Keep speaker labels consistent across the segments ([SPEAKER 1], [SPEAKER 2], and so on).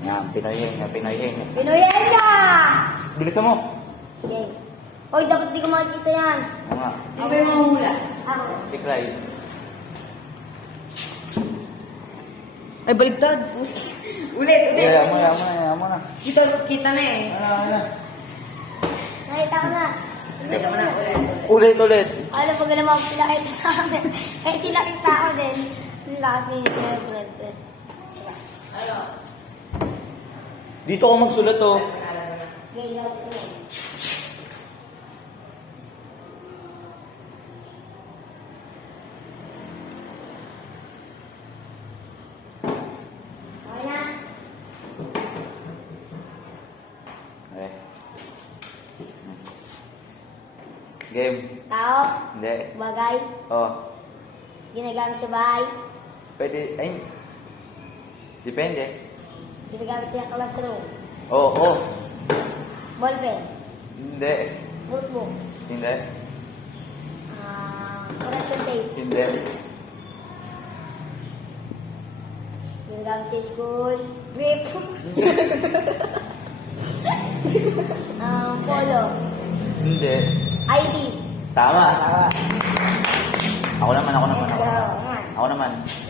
[SPEAKER 1] Yan, Pinoy Henga, Pinoy Henga.
[SPEAKER 2] Pinoy Henga!
[SPEAKER 1] Bilisan mo.
[SPEAKER 2] Okay. Hoy, dapat di ko makikita yan.
[SPEAKER 1] Oo nga.
[SPEAKER 3] Sino ba yung mga hula?
[SPEAKER 2] Ako.
[SPEAKER 1] Si Clyde.
[SPEAKER 3] Ay, baligtad. Ulit.
[SPEAKER 1] Yan mo na.
[SPEAKER 3] Kita na eh.
[SPEAKER 1] Ano.
[SPEAKER 2] Nakita ko na.
[SPEAKER 3] Kita mo na, ulit.
[SPEAKER 1] Ulit.
[SPEAKER 2] Alam pag alam ako sila kahit sa amin. Kahit sila kita ako din. Yung lakas ni Brad.
[SPEAKER 3] Ano?
[SPEAKER 1] Dito ako magsulat oh.
[SPEAKER 2] Gay lang ito. Okay na.
[SPEAKER 1] Okay. Game.
[SPEAKER 2] Tao,
[SPEAKER 1] Hindi.
[SPEAKER 2] bagay,
[SPEAKER 1] Oh.
[SPEAKER 2] ginagamit sa bahay,
[SPEAKER 1] Pwede. Ay. Depende.
[SPEAKER 2] ginagamit sa classroom,
[SPEAKER 1] Oo.
[SPEAKER 2] ballpen,
[SPEAKER 1] Hindi.
[SPEAKER 2] notebook,
[SPEAKER 1] Hindi.
[SPEAKER 2] correction tape,
[SPEAKER 1] Hindi.
[SPEAKER 2] ginagamit sa school, grip, polo,
[SPEAKER 1] Hindi.
[SPEAKER 2] ID.
[SPEAKER 1] Tama. Ako naman.
[SPEAKER 2] Let's go.
[SPEAKER 1] Ako naman.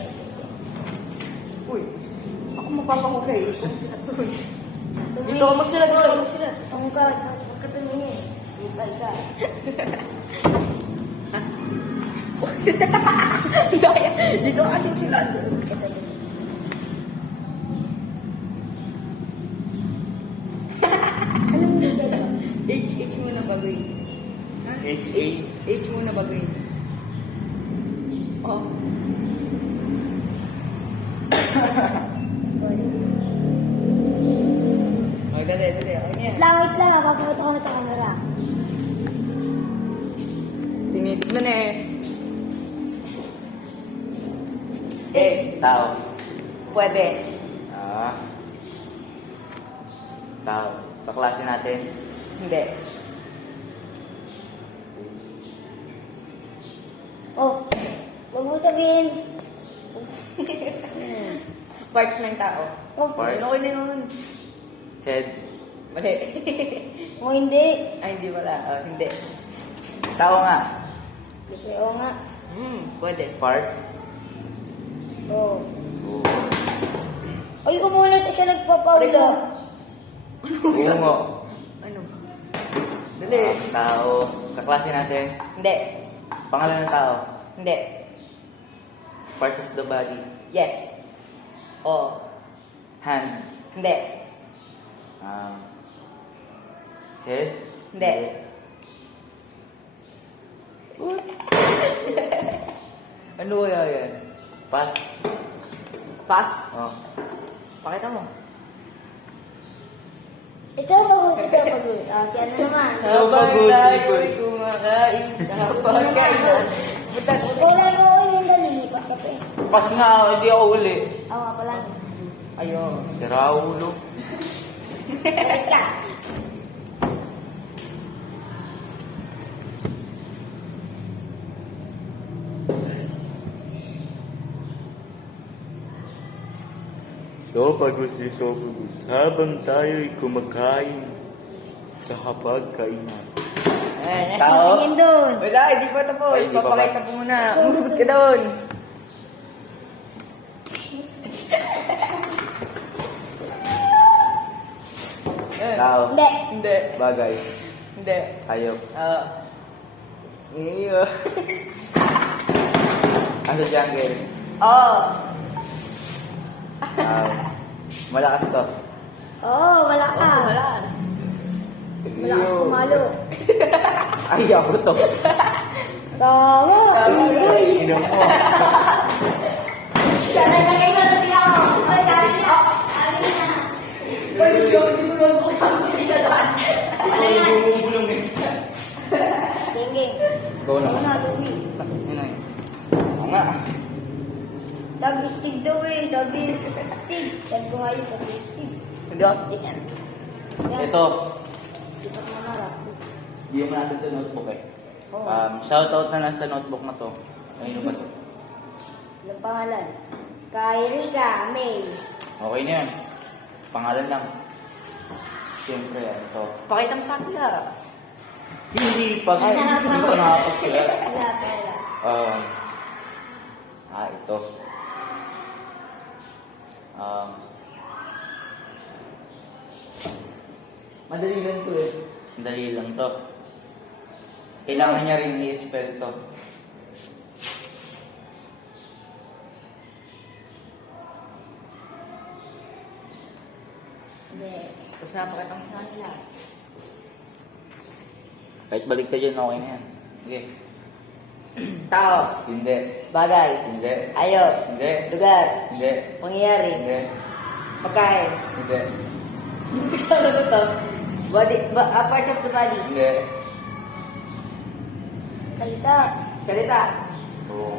[SPEAKER 3] Uy, ako magpapahuli eh. Kung sila to eh. Dito ako magsulat.
[SPEAKER 2] Ang God, magkatumingin. Lupal ka.
[SPEAKER 3] Dito kasi sila.
[SPEAKER 2] Anong bigay mo?
[SPEAKER 3] H muna bagay.
[SPEAKER 1] H-A.
[SPEAKER 3] H muna bagay. Oh. Oh, dali. Okay yan.
[SPEAKER 2] Wait lang. Papagot ako sa camera.
[SPEAKER 3] Tinitignan eh.
[SPEAKER 1] Tao.
[SPEAKER 3] Pwede.
[SPEAKER 1] Tao. Kaklase natin.
[SPEAKER 3] Hindi.
[SPEAKER 2] Oh, huwag mo sabihin.
[SPEAKER 3] Parts ng tao.
[SPEAKER 2] Oh,
[SPEAKER 1] Parts.
[SPEAKER 3] Okay na yun.
[SPEAKER 1] Head.
[SPEAKER 3] Mali.
[SPEAKER 2] o hindi.
[SPEAKER 3] Ay, hindi wala. Oh, hindi.
[SPEAKER 1] Tao nga.
[SPEAKER 2] Hindi o nga.
[SPEAKER 3] Pwede.
[SPEAKER 1] Parts.
[SPEAKER 2] Oh.
[SPEAKER 1] Oo.
[SPEAKER 2] Ay, umulat siya nagpapawala.
[SPEAKER 1] Bungo.
[SPEAKER 3] Ano? Dali.
[SPEAKER 1] Tao. Kaklase natin.
[SPEAKER 3] Hindi.
[SPEAKER 1] Pangalan ng tao.
[SPEAKER 3] Hindi.
[SPEAKER 1] Parts of the body.
[SPEAKER 3] Yes. Oh.
[SPEAKER 1] Hand.
[SPEAKER 3] Hindi.
[SPEAKER 1] Head.
[SPEAKER 3] Hindi.
[SPEAKER 1] Ano kaya yan? Pass.
[SPEAKER 3] Pass.
[SPEAKER 1] Oh.
[SPEAKER 3] Pakita mo.
[SPEAKER 2] Isa ba gusto sa pag-us? Si ano naman?
[SPEAKER 1] Habang tayo'y
[SPEAKER 3] kumakain sa pagkainan. Butas.
[SPEAKER 2] Wala mo ako yung nalilipas ka pa eh.
[SPEAKER 1] Pass nga, hindi ako uli.
[SPEAKER 2] Oo nga pala.
[SPEAKER 3] Ayun.
[SPEAKER 1] Sira ulo.
[SPEAKER 2] Balik ka.
[SPEAKER 1] Sopagus. Habang tayo'y kumakain sa hapagkainan. Tao?
[SPEAKER 2] Tingin doon.
[SPEAKER 3] Wala, hindi pa tapos.
[SPEAKER 1] Ay, hindi pa ba?
[SPEAKER 3] Papakita mo muna. Umugot ka doon. Yan.
[SPEAKER 1] Tao.
[SPEAKER 2] Hindi.
[SPEAKER 3] Hindi.
[SPEAKER 1] Bagay.
[SPEAKER 3] Hindi.
[SPEAKER 1] Hayop.
[SPEAKER 3] Ah.
[SPEAKER 1] Iyo. Ano jungle?
[SPEAKER 3] Oh.
[SPEAKER 1] Malakas to.
[SPEAKER 2] Oo, wala ka.
[SPEAKER 3] Wala.
[SPEAKER 2] Malakas kumalo.
[SPEAKER 1] Ay, ako to.
[SPEAKER 2] Tama. Uy.
[SPEAKER 1] Sino mo?
[SPEAKER 2] Siya nagkakay na natin ako. Ay, dali na. Dali na.
[SPEAKER 3] Pwede yung hindi ko lang hindi ka doon.
[SPEAKER 2] Ano yan?
[SPEAKER 1] Bumubulong eh.
[SPEAKER 2] Game.
[SPEAKER 1] Go na.
[SPEAKER 2] Ako na, Louie.
[SPEAKER 1] Yun na yun. Oo nga.
[SPEAKER 2] Sabi Steve daw eh. Sabi Steve. Sabi ko ngayon, sabi Steve.
[SPEAKER 3] Hindi ako tingnan.
[SPEAKER 2] Yan.
[SPEAKER 1] Ito.
[SPEAKER 2] Dito ko manarap.
[SPEAKER 1] Bigyan mo natin ito notebook eh.
[SPEAKER 2] Oo.
[SPEAKER 1] Shoutout na lang sa notebook na to. Ayun ba to?
[SPEAKER 2] Anong pangalan? Kay Rica May.
[SPEAKER 1] Okay na yan. Pangalan lang. Siyempre, ito.
[SPEAKER 3] Pakita mo sa akin ah.
[SPEAKER 1] Hindi pag hindi pa nakakapagsulat.
[SPEAKER 2] Wala, wala.
[SPEAKER 1] Ito. Madali lang to eh. Madali lang to. Kailangan niya rin i-spell to.
[SPEAKER 2] Hindi.
[SPEAKER 3] Tapos napakita mo sa kanila.
[SPEAKER 1] Kahit baligtad yun, okay na yan. Sige.
[SPEAKER 3] Tao.
[SPEAKER 1] Hindi.
[SPEAKER 3] Bagay.
[SPEAKER 1] Hindi.
[SPEAKER 3] Ayop.
[SPEAKER 1] Hindi.
[SPEAKER 3] Lugar.
[SPEAKER 1] Hindi.
[SPEAKER 3] Pangyayari.
[SPEAKER 1] Hindi.
[SPEAKER 3] Pagkain.
[SPEAKER 1] Hindi.
[SPEAKER 3] Ano ba ito? Body, parts of the body.
[SPEAKER 1] Hindi.
[SPEAKER 2] Salita.
[SPEAKER 3] Salita.
[SPEAKER 1] Oo.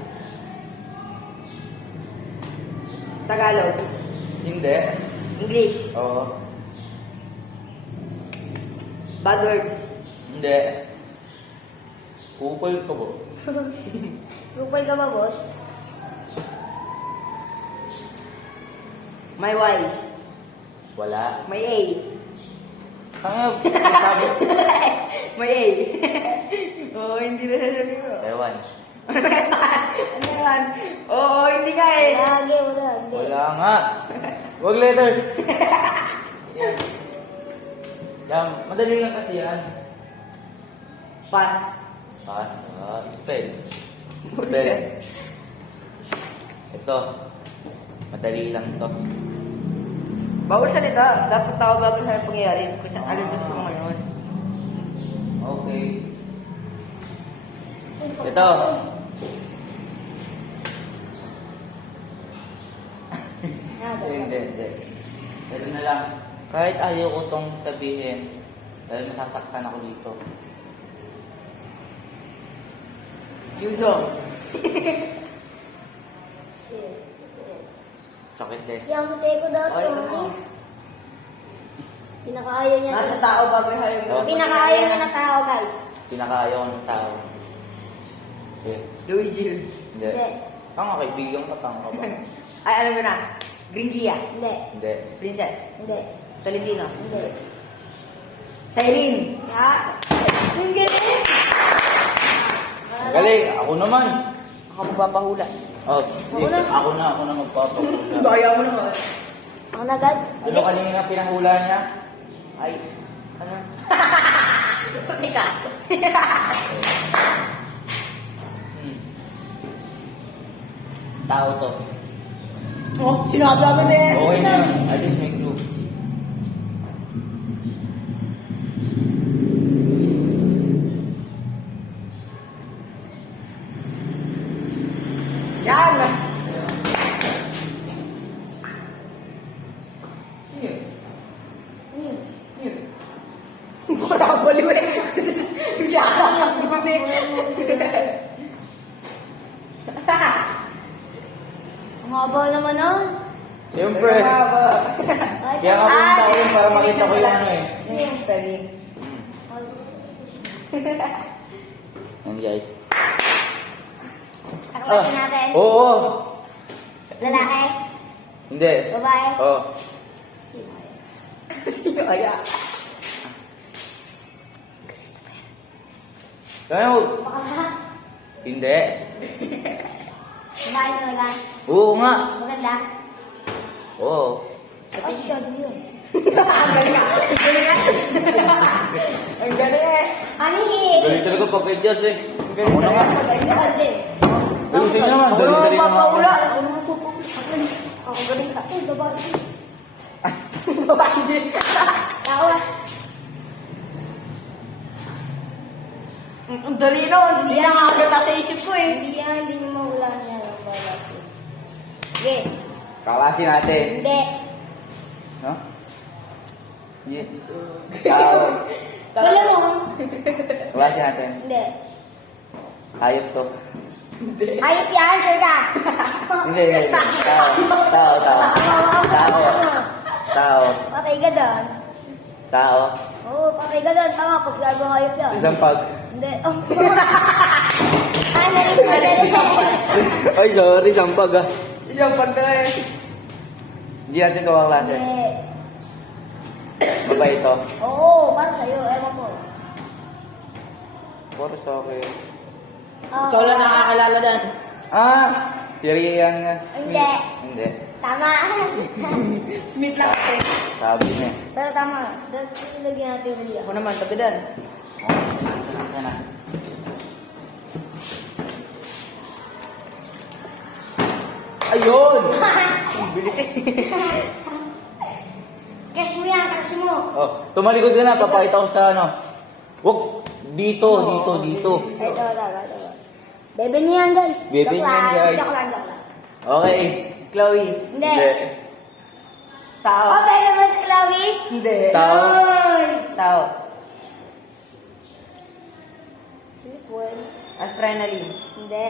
[SPEAKER 3] Tagalog.
[SPEAKER 1] Hindi.
[SPEAKER 3] English.
[SPEAKER 1] Oo.
[SPEAKER 3] Bad words.
[SPEAKER 1] Hindi. Kupal ka ba?
[SPEAKER 2] Rupal ka ba, boss?
[SPEAKER 3] May Y.
[SPEAKER 1] Wala.
[SPEAKER 3] May A.
[SPEAKER 1] Tanga, sabi.
[SPEAKER 3] May A. Oo, hindi na sasabihin ko.
[SPEAKER 1] Ewan.
[SPEAKER 3] Ano yan? Oo, hindi ka eh.
[SPEAKER 2] Lagi, wala. Hindi.
[SPEAKER 1] Wala nga. Wag letters. Yan. Yan. Madali lang kasi yan.
[SPEAKER 3] Pass.
[SPEAKER 1] Pass. Spell. Spell. Ito. Madali lang to.
[SPEAKER 3] Bawal salita. Dapat tao bago sa pangyayari. Kasi alam ko sa mga yun.
[SPEAKER 1] Okay. Ito. Hindi. Ito na lang. Kahit ayaw ko tong sabihin, dahil masasaktan ako dito.
[SPEAKER 3] Yuzo.
[SPEAKER 1] Sakit eh.
[SPEAKER 2] Yung ko daw,
[SPEAKER 3] Ay,
[SPEAKER 2] sorry. Pinakaayaw niya.
[SPEAKER 3] Nasa tao bago hayop.
[SPEAKER 1] Oh.
[SPEAKER 2] Pinakaayaw niya na tao, guys.
[SPEAKER 1] Pinakaayaw ko ng tao. Okay.
[SPEAKER 3] Luigi.
[SPEAKER 1] Hindi.
[SPEAKER 2] Hindi.
[SPEAKER 1] Tanga, kaibigan ka, tanga ka ba?
[SPEAKER 3] Ay, alam mo na. Gringia.
[SPEAKER 2] Hindi.
[SPEAKER 1] Hindi.
[SPEAKER 3] Princess.
[SPEAKER 2] Hindi.
[SPEAKER 3] Tolentino.
[SPEAKER 2] Hindi.
[SPEAKER 3] Sailin.
[SPEAKER 2] Ha? Yung galing.
[SPEAKER 1] Ang galing, ako naman.
[SPEAKER 3] Ako magpapahula.
[SPEAKER 1] Oh, sige, ako na magpapahula.
[SPEAKER 3] Gaya mo naman.
[SPEAKER 2] Ako na, agad.
[SPEAKER 1] Ano kanina pinahula niya?
[SPEAKER 3] Ay. Ano? Teka.
[SPEAKER 1] Tao to.
[SPEAKER 3] Oh, sinabi agad eh.
[SPEAKER 1] Okay na, at least may clue.
[SPEAKER 3] Yan.
[SPEAKER 2] Hmm.
[SPEAKER 3] Wala ko baliw eh. Bigla ka ng gumi.
[SPEAKER 2] Ang haba naman nun.
[SPEAKER 1] Siyempre.
[SPEAKER 2] Ay,
[SPEAKER 1] Kaya ka punta ko yun para makita ko yung ano eh.
[SPEAKER 3] Yung spelling.
[SPEAKER 1] Yan guys.
[SPEAKER 2] Ano kasi natin?
[SPEAKER 1] Oo.
[SPEAKER 2] Lalaki?
[SPEAKER 1] Hindi.
[SPEAKER 2] Babae?
[SPEAKER 1] Oo.
[SPEAKER 2] Sino yun?
[SPEAKER 3] Sino kaya?
[SPEAKER 1] Kaya
[SPEAKER 2] Bakla?
[SPEAKER 1] hindi.
[SPEAKER 2] Babae talaga?
[SPEAKER 1] Oo nga.
[SPEAKER 2] Maganda?
[SPEAKER 1] Oo.
[SPEAKER 2] Oh, si Jojo yun.
[SPEAKER 3] Ang galing ah. Ang galing ah. Ang galing eh.
[SPEAKER 2] Ani!
[SPEAKER 1] Galing talaga pag kay Diyos eh.
[SPEAKER 3] Galing na nga.
[SPEAKER 2] Maganda.
[SPEAKER 1] Ayusin niyo naman.
[SPEAKER 3] Ako
[SPEAKER 1] Dali-dali
[SPEAKER 3] naman
[SPEAKER 1] naman.
[SPEAKER 3] papahula.
[SPEAKER 2] Ako naman po po. Ako galing ka. Ay, babae.
[SPEAKER 3] Babae din.
[SPEAKER 2] Ako ah.
[SPEAKER 3] Ang dali nun. Hindi na nga agad nasa isip ko eh.
[SPEAKER 2] Hindi yan, hindi niyo mahulaan yan. Ang balas ko. Sige.
[SPEAKER 1] Kaklasin natin.
[SPEAKER 2] Hindi.
[SPEAKER 1] No? Hindi. Tao.
[SPEAKER 2] Wala mo.
[SPEAKER 1] Kaklasin natin.
[SPEAKER 2] Hindi.
[SPEAKER 1] Hayop to.
[SPEAKER 2] Hayop yan, sir ka.
[SPEAKER 1] Hindi. Tao. Tao.
[SPEAKER 2] Patay ka doon.
[SPEAKER 1] Tao.
[SPEAKER 2] Oo, patay ka doon. Tama, pag sabi mo hayop yan.
[SPEAKER 1] Isang pag.
[SPEAKER 2] Hindi. Oh. Ano rin
[SPEAKER 1] Ay, sorry, sampag ah.
[SPEAKER 3] Isang pagka eh.
[SPEAKER 1] Hindi natin ito kaklase.
[SPEAKER 2] Hindi.
[SPEAKER 1] Babae ito.
[SPEAKER 2] Oo, para sa'yo. Ewan ko.
[SPEAKER 1] Para sa akin.
[SPEAKER 3] Ikaw lang nakakilala dan.
[SPEAKER 1] Ah! Si Rian Smith.
[SPEAKER 2] Hindi.
[SPEAKER 1] Hindi.
[SPEAKER 2] Tama.
[SPEAKER 3] Smith lang kasi.
[SPEAKER 1] Sabi niya.
[SPEAKER 2] Pero tama. Dahil lagyan natin yung Ria.
[SPEAKER 3] Ako naman, tabi dan.
[SPEAKER 1] Ito na. Ayun!
[SPEAKER 3] Ang bilis eh.
[SPEAKER 2] Cash mo yan, cash mo.
[SPEAKER 1] Oh, tumalikod ka na, papakita ko sa ano. Wag, dito.
[SPEAKER 2] Ito. Bebe niya yan, guys.
[SPEAKER 1] Bebe niya yan, guys.
[SPEAKER 2] Joke lang.
[SPEAKER 1] Okay.
[SPEAKER 3] Chloe.
[SPEAKER 2] Hindi.
[SPEAKER 3] Tao.
[SPEAKER 2] Oh, bebe mo si Chloe?
[SPEAKER 3] Hindi.
[SPEAKER 1] Tao.
[SPEAKER 2] Ay.
[SPEAKER 3] Tao.
[SPEAKER 2] Sipon.
[SPEAKER 3] Adrenaline.
[SPEAKER 2] Hindi.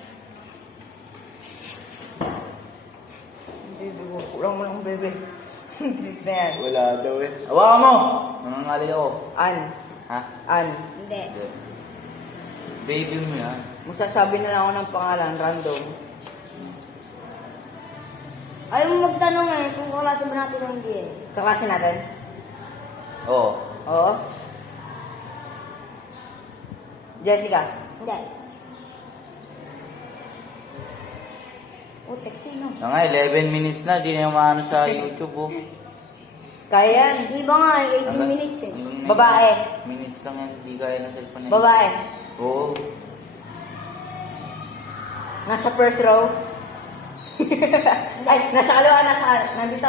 [SPEAKER 3] Bebe mo. Kulang mo lang bebe. Trip na yan.
[SPEAKER 1] Wala daw eh. Hawakan mo! Nangangali ako.
[SPEAKER 3] An.
[SPEAKER 1] Ha?
[SPEAKER 3] An.
[SPEAKER 2] Hindi.
[SPEAKER 1] Hindi. Baby mo yan.
[SPEAKER 3] Magsasabi na lang ako ng pangalan, random.
[SPEAKER 2] Ayaw mo magtanong eh kung kaklase ba natin o hindi eh.
[SPEAKER 3] Kaklase natin?
[SPEAKER 1] Oo.
[SPEAKER 3] Oo. Jessica.
[SPEAKER 2] Hindi. Oh, taxi no.
[SPEAKER 1] Na nga, 11 minutes na. Di na yung maano sa YouTube oh.
[SPEAKER 3] Kaya yan.
[SPEAKER 2] Di ba nga, 18 minutes eh.
[SPEAKER 1] Hanggang
[SPEAKER 3] Babae.
[SPEAKER 1] Minutes lang yan. Di kaya ng cellphone na yun.
[SPEAKER 3] Babae.
[SPEAKER 1] Oo.
[SPEAKER 3] Nasa first row. Ay, nasa kaliwa, nandito.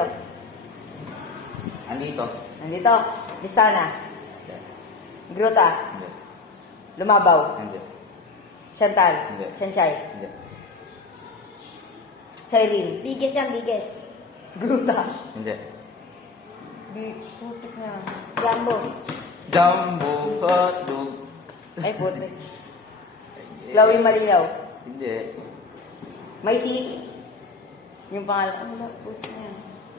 [SPEAKER 1] Andito.
[SPEAKER 3] Nandito. Listana. Gruta.
[SPEAKER 1] Hindi.
[SPEAKER 3] Lumabaw.
[SPEAKER 1] Hindi.
[SPEAKER 3] Chantal.
[SPEAKER 1] Hindi.
[SPEAKER 3] Sanchay.
[SPEAKER 1] Hindi.
[SPEAKER 3] Cyrene.
[SPEAKER 2] Biggest yan, biggest.
[SPEAKER 3] Gruta.
[SPEAKER 1] Hindi.
[SPEAKER 3] Putik na.
[SPEAKER 2] Jumbo.
[SPEAKER 1] Jumbo hotdog.
[SPEAKER 3] Ay, putik. Chloe Malinaw.
[SPEAKER 1] Hindi.
[SPEAKER 3] May si... Yung pangalan. Ano ba? Putik na.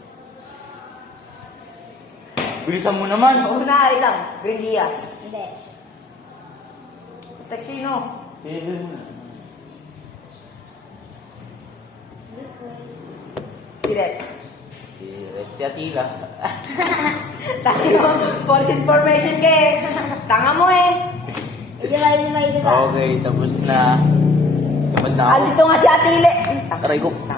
[SPEAKER 1] Bilisan mo naman.
[SPEAKER 3] Una, lang. Grindia.
[SPEAKER 2] Hindi.
[SPEAKER 3] Putik sino?
[SPEAKER 1] Baby mo na.
[SPEAKER 3] Siret.
[SPEAKER 1] Si Atila.
[SPEAKER 3] Tayo, false information ka eh. Tanga mo eh.
[SPEAKER 2] Hindi ba?
[SPEAKER 1] Okay, tapos na. Kapag na ako.
[SPEAKER 3] Andito nga si Atile.
[SPEAKER 1] Aray ko.